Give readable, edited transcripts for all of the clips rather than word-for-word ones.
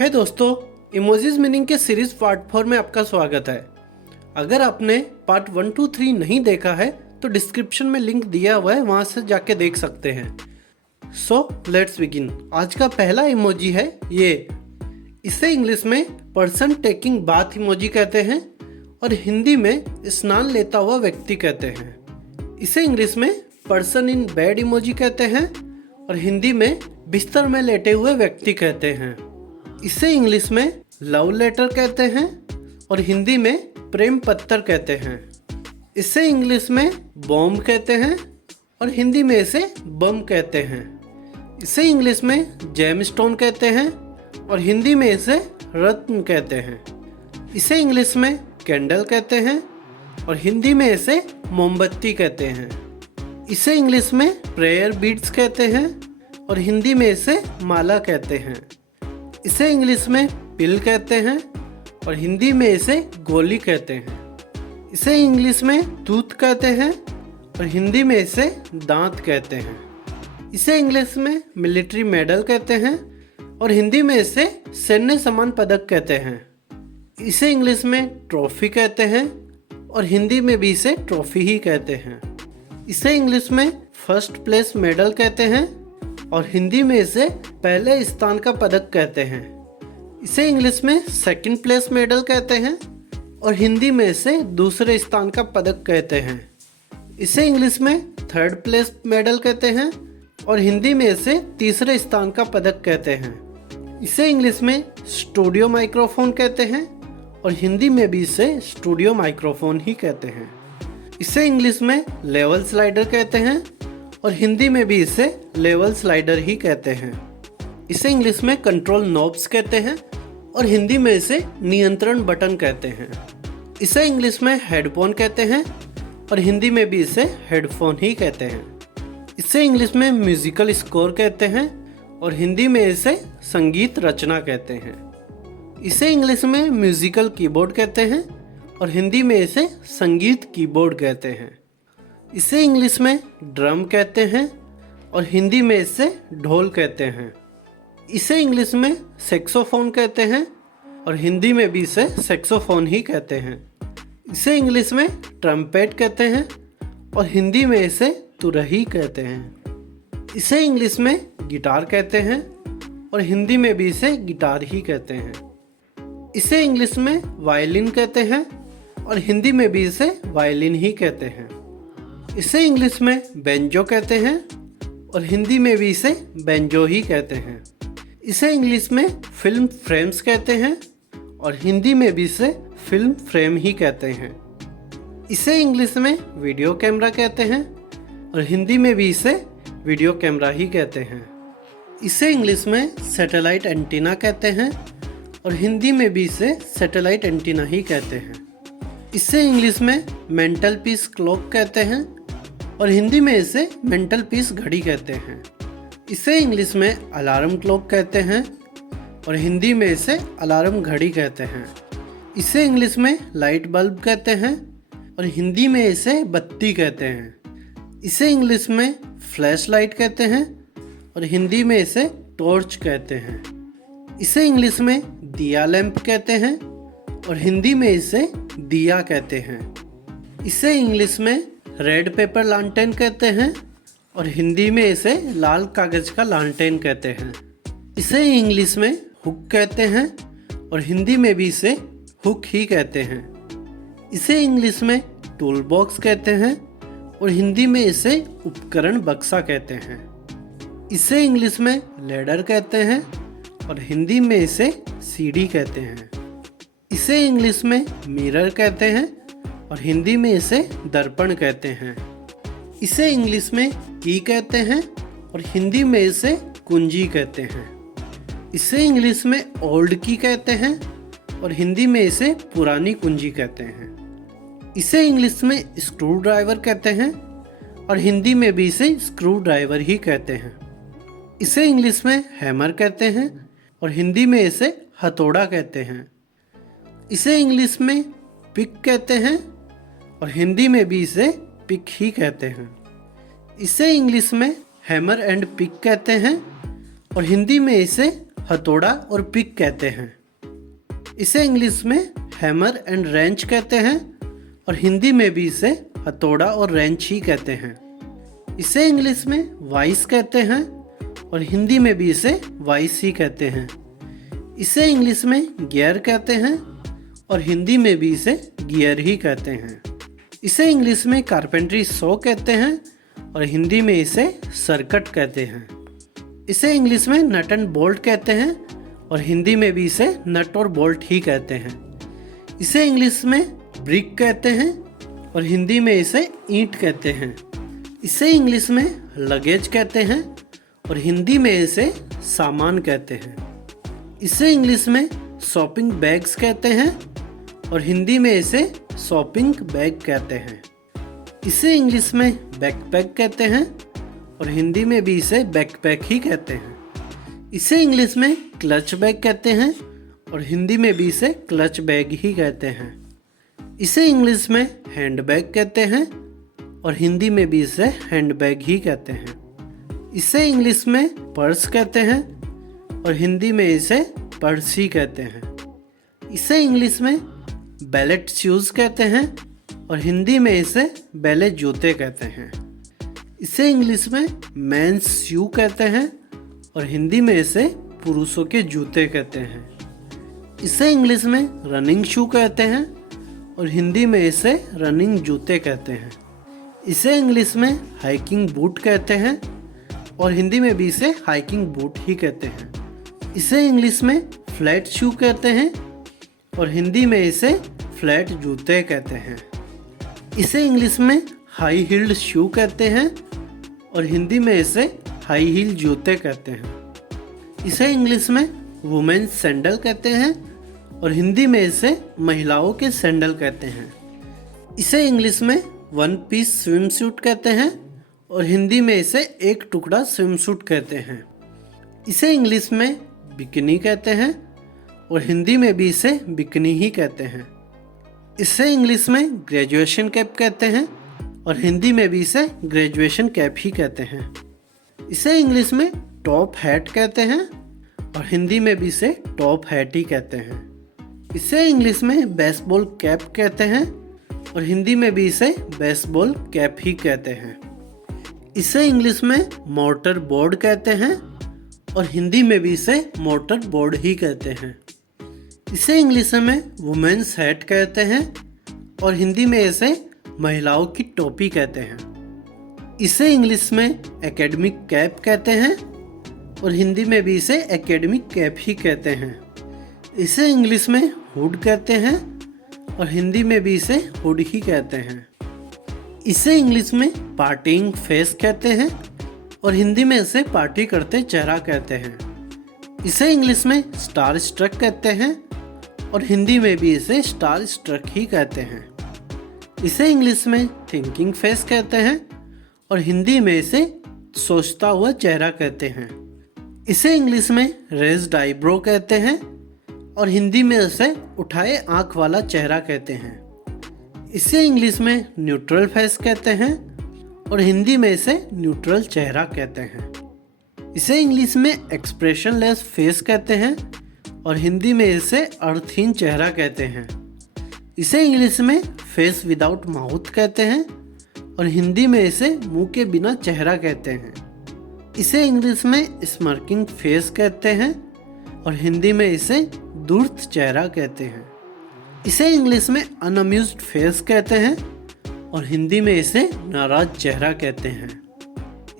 है दोस्तों, emojis meaning के सीरीज पार्ट 4 में आपका स्वागत है। अगर आपने पार्ट 1, 2, 3 नहीं देखा है तो डिस्क्रिप्शन में लिंक दिया हुआ है, वहां से जाके देख सकते हैं। So let's begin. आज का पहला इमोजी है ये। इसे इंग्लिश में पर्सन टेकिंग बाथ इमोजी कहते हैं और हिंदी में स्नान लेता हुआ व्यक्ति कहते हैं। इसे इंग्लिश में पर्सन इन बेड इमोजी कहते हैं और हिंदी में बिस्तर में लेटे हुए व्यक्ति कहते हैं। इसे इंग्लिश में लव लेटर कहते हैं और हिंदी में प्रेम पत्र कहते हैं। इसे इंग्लिश में बॉम्ब कहते हैं और हिंदी में इसे बम कहते हैं। इसे इंग्लिश में जेम स्टोन कहते हैं और हिंदी में इसे रत्न कहते हैं। इसे इंग्लिश में कैंडल कहते हैं और हिंदी में इसे मोमबत्ती कहते हैं। इसे इंग्लिश में प्रेयर बीड्स कहते हैं और हिंदी में इसे माला कहते हैं। इसे इंग्लिश में पिल कहते हैं और हिंदी में इसे गोली कहते हैं। इसे इंग्लिश में टूथ कहते हैं और हिंदी में इसे दांत कहते हैं। इसे इंग्लिश में मिलिट्री मेडल कहते हैं और हिंदी में इसे सैन्य सम्मान पदक कहते हैं। इसे इंग्लिश में ट्रॉफी कहते हैं और हिंदी में भी इसे ट्रॉफी ही कहते हैं। इसे इंग्लिश में फर्स्ट प्लेस मेडल कहते हैं और हिंदी में इसे पहले स्थान का पदक कहते हैं। इसे इंग्लिश में सेकंड प्लेस मेडल कहते हैं और हिंदी में इसे दूसरे स्थान का पदक कहते हैं। इसे इंग्लिश में थर्ड प्लेस मेडल कहते हैं और हिंदी में इसे तीसरे स्थान का पदक कहते हैं। इसे इंग्लिश में स्टूडियो माइक्रोफोन कहते हैं और हिंदी में भी इसे स्टूडियो माइक्रोफोन ही कहते हैं। इसे इंग्लिश में लेवल स्लाइडर कहते हैं और हिंदी में भी इसे लेवल स्लाइडर ही कहते हैं। इसे इंग्लिश में कंट्रोल नॉब्स कहते हैं और हिंदी में इसे नियंत्रण बटन कहते हैं। इसे इंग्लिश में हेडफोन कहते हैं और हिंदी में भी इसे हेडफोन ही कहते हैं। इसे इंग्लिश में म्यूजिकल स्कोर कहते हैं और हिंदी में इसे संगीत रचना कहते हैं। इसे इंग्लिश में म्यूजिकल कीबोर्ड कहते हैं और हिंदी में इसे संगीत कीबोर्ड कहते हैं। इसे इंग्लिश में ड्रम कहते हैं और हिंदी में इसे ढोल कहते हैं। इसे इंग्लिश में सैक्सोफोन कहते हैं और हिंदी में भी इसे सैक्सोफोन ही कहते हैं। इसे इंग्लिश में ट्रम्पेट कहते हैं और हिंदी में इसे तुरही कहते हैं। इसे इंग्लिश में गिटार कहते हैं और हिंदी में भी इसे गिटार ही कहते हैं। इसे इंग्लिश में वायलिन कहते हैं और हिंदी में भी इसे वायलिन ही कहते हैं। इसे इंग्लिश में बेंजो कहते हैं और हिंदी में भी इसे बेंजो ही कहते हैं। इसे इंग्लिश में फिल्म फ्रेम्स कहते हैं और हिंदी में भी इसे फिल्म फ्रेम ही कहते हैं। इसे इंग्लिश में वीडियो कैमरा कहते हैं और हिंदी में भी इसे वीडियो कैमरा ही कहते हैं। इसे इंग्लिश में सैटेलाइट एंटीना कहते हैं और हिंदी में भी इसे सैटेलाइट एंटीना ही कहते हैं। इसे इंग्लिश में मेंटल पीस क्लॉक कहते हैं और हिंदी में इसे मेंटल पीस घड़ी कहते हैं। इसे इंग्लिश में अलार्म क्लॉक कहते हैं और हिंदी में इसे अलार्म घड़ी कहते हैं। इसे इंग्लिश में लाइट बल्ब कहते हैं और हिंदी में इसे बत्ती कहते हैं। इसे इंग्लिश में फ्लैश लाइट कहते हैं और हिंदी में इसे टॉर्च कहते हैं। इसे इंग्लिश में दिया लैंप कहते हैं और हिंदी में इसे दिया कहते हैं। इसे इंग्लिश में रेड पेपर लालटेन कहते हैं और हिंदी में इसे लाल कागज का लालटेन कहते हैं। इसे इंग्लिश में हुक कहते हैं और हिंदी में भी इसे हुक ही कहते हैं। इसे इंग्लिश में टूल बॉक्स कहते हैं और हिंदी में इसे उपकरण बक्सा कहते हैं। इसे इंग्लिश में लैडर कहते हैं और हिंदी में इसे सीढ़ी कहते हैं। इसे इंग्लिश में मिरर कहते हैं और हिंदी में इसे दर्पण कहते हैं। इसे इंग्लिश में की कहते हैं और हिंदी में इसे कुंजी कहते हैं। इसे इंग्लिश में ओल्ड की कहते हैं और हिंदी में इसे पुरानी कुंजी कहते हैं। इसे इंग्लिश में स्क्रू ड्राइवर कहते हैं और हिंदी में भी इसे स्क्रू ड्राइवर ही कहते हैं। इसे इंग्लिश में हैमर कहते हैं और हिंदी में इसे हथौड़ा कहते हैं। इसे इंग्लिश में पिक कहते हैं और हिंदी में भी इसे पिक ही कहते हैं। इसे इंग्लिश में हैमर एंड पिक कहते हैं और हिंदी में इसे हथौड़ा और पिक कहते हैं। इसे इंग्लिश में हैमर एंड रेंच कहते हैं और हिंदी में भी इसे हथौड़ा और रेंच ही कहते हैं। इसे इंग्लिश में वाइस कहते हैं और हिंदी में भी इसे वाइस ही कहते हैं। इसे इंग्लिश में गियर कहते हैं और हिंदी में भी इसे गियर ही कहते हैं। इसे इंग्लिश में कारपेंट्री सॉ कहते हैं और हिंदी में इसे सर्कट कहते हैं। इसे इंग्लिश में नट एंड बोल्ट कहते हैं और हिंदी में भी इसे नट और बोल्ट ही कहते हैं। इसे इंग्लिश में ब्रिक कहते हैं और हिंदी में इसे ईंट कहते हैं। इसे इंग्लिश में लगेज कहते हैं और हिंदी में इसे सामान कहते हैं। इसे इंग्लिश में शॉपिंग बैग्स कहते हैं और हिंदी में इसे शॉपिंग बैग कहते हैं। इसे इंग्लिश में बैकपैक कहते हैं और हिंदी में भी इसे बैकपैक ही कहते हैं। इसे इंग्लिश में क्लच बैग कहते हैं और हिंदी में भी इसे क्लच बैग ही कहते हैं। इसे इंग्लिश में हैंड बैग कहते हैं और हिंदी में भी इसे हैंड बैग ही कहते हैं। इसे इंग्लिश में पर्स कहते हैं और हिंदी में इसे पर्स ही कहते हैं। इसे इंग्लिश में बैलेट शूज़ कहते हैं और हिंदी में इसे बैले जूते कहते हैं। इसे इंग्लिश में मेंस शू कहते हैं और हिंदी में इसे पुरुषों के जूते कहते हैं। इसे इंग्लिश में रनिंग शू कहते हैं और हिंदी में इसे रनिंग जूते कहते हैं। इसे इंग्लिश में हाइकिंग बूट कहते हैं और हिंदी में भी इसे हाइकिंग बूट ही कहते हैं। इसे इंग्लिश में फ्लैट शू कहते हैं और हिंदी में इसे फ्लैट जूते कहते हैं। इसे इंग्लिश में हाई हील्ड शू कहते हैं और हिंदी में इसे हाई हील जूते कहते हैं। इसे इंग्लिश में वुमेन्स सैंडल कहते हैं और हिंदी में इसे महिलाओं के सैंडल कहते हैं। इसे इंग्लिश में वन पीस स्विम सूट कहते हैं और हिंदी में इसे एक टुकड़ा स्विम सूट कहते हैं। इसे इंग्लिश में बिकिनी कहते हैं और हिंदी में भी इसे बिकिनी ही कहते हैं। इसे इंग्लिश में ग्रेजुएशन कैप कहते हैं और हिंदी में भी इसे ग्रेजुएशन कैप ही कहते हैं। इसे इंग्लिश में टॉप हैट कहते हैं और हिंदी में भी इसे टॉप हैट ही कहते हैं। इसे इंग्लिश में बेसबॉल कैप कहते हैं और हिंदी में भी इसे बेसबॉल कैप ही कहते हैं। इसे इंग्लिश में मोटर बोर्ड कहते हैं और हिंदी में भी इसे मोटर बोर्ड ही कहते हैं। इसे इंग्लिश में वुमेन्स हैट कहते हैं और हिंदी में इसे महिलाओं की टोपी कहते हैं। इसे इंग्लिश में एकेडमिक कैप कहते हैं और हिंदी में भी इसे एकेडमिक कैप ही कहते हैं। इसे इंग्लिश में हुड कहते हैं और हिंदी में भी इसे हुड ही कहते हैं। इसे इंग्लिश में पार्टिंग फेस कहते हैं और हिंदी में इसे पार्टी करते चेहरा कहते हैं। इसे इंग्लिश में स्टार स्ट्रक कहते हैं और हिंदी में भी इसे स्टार स्ट्रक ही कहते हैं। इसे इंग्लिश में थिंकिंग फेस कहते हैं और हिंदी में इसे सोचता हुआ चेहरा कहते हैं। इसे इंग्लिश में रेज्ड आईब्रो कहते हैं और हिंदी में इसे उठाए आंख वाला चेहरा कहते हैं। इसे इंग्लिश में न्यूट्रल फेस कहते हैं और हिंदी में इसे न्यूट्रल चेहरा कहते हैं। इसे इंग्लिश में एक्सप्रेशनलेस फेस कहते हैं और हिंदी में इसे अर्थहीन चेहरा कहते हैं। इसे इंग्लिश में फेस विदाउट माउथ कहते हैं और हिंदी में इसे मुंह के बिना चेहरा कहते हैं। इसे इंग्लिश में स्मर्किंग फेस कहते हैं और हिंदी में इसे धूर्त चेहरा कहते हैं। इसे इंग्लिश में अनअम्यूज्ड फेस कहते हैं और हिंदी में इसे नाराज चेहरा कहते हैं।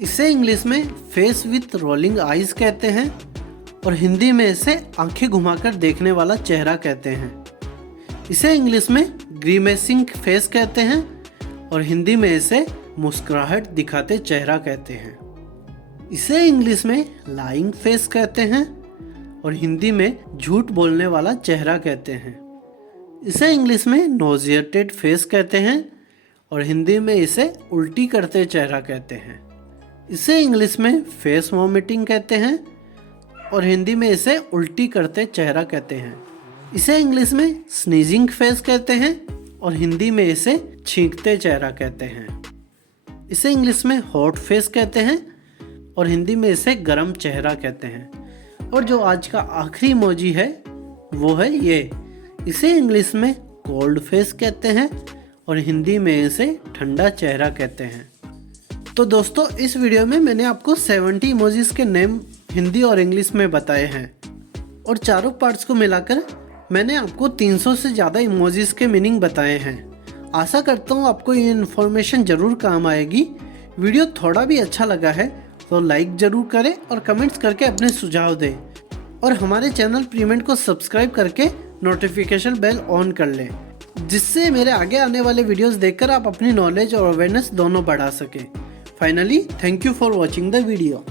इसे इंग्लिश में फेस विथ रोलिंग आइज कहते हैं और हिंदी में इसे आंखें घुमाकर देखने वाला चेहरा कहते हैं। इसे इंग्लिश में ग्रीमेसिंग फेस कहते हैं और हिंदी में इसे मुस्कुराहट दिखाते चेहरा कहते हैं। इसे इंग्लिश में लाइंग फेस कहते हैं और हिंदी में झूठ बोलने वाला चेहरा कहते हैं। इसे इंग्लिश में नोजिएटेड फेस कहते हैं और हिंदी में इसे उल्टी करते चेहरा कहते हैं। इसे इंग्लिश में फेस वॉमिटिंग कहते हैं और हिंदी में इसे उल्टी करते चेहरा कहते हैं। इसे इंग्लिश में स्नीजिंग फेस कहते हैं और हिंदी में इसे छींकते चेहरा कहते हैं। इसे इंग्लिश में हॉट फेस कहते हैं और हिंदी में इसे गर्म चेहरा कहते हैं। और जो आज का आखिरी इमोजी है वो है ये। इसे इंग्लिश में कोल्ड फेस कहते हैं और हिंदी में इसे ठंडा चेहरा कहते हैं। तो दोस्तों इस वीडियो में मैंने आपको 70 इमोजीज के नेम हिंदी और इंग्लिश में बताए हैं और चारों पार्ट्स को मिलाकर मैंने आपको 300 से ज़्यादा इमोजीज के मीनिंग बताए हैं। आशा करता हूँ आपको ये इन्फॉर्मेशन ज़रूर काम आएगी। वीडियो थोड़ा भी अच्छा लगा है तो लाइक ज़रूर करें और कमेंट्स करके अपने सुझाव दें और हमारे चैनल प्रीमेंट को सब्सक्राइब करके नोटिफिकेशन बेल ऑन कर लें, जिससे मेरे आगे आने वाले वीडियोस देखकर आप अपनी नॉलेज और अवेयरनेस दोनों बढ़ा सकें। Finally thank you for watching the video.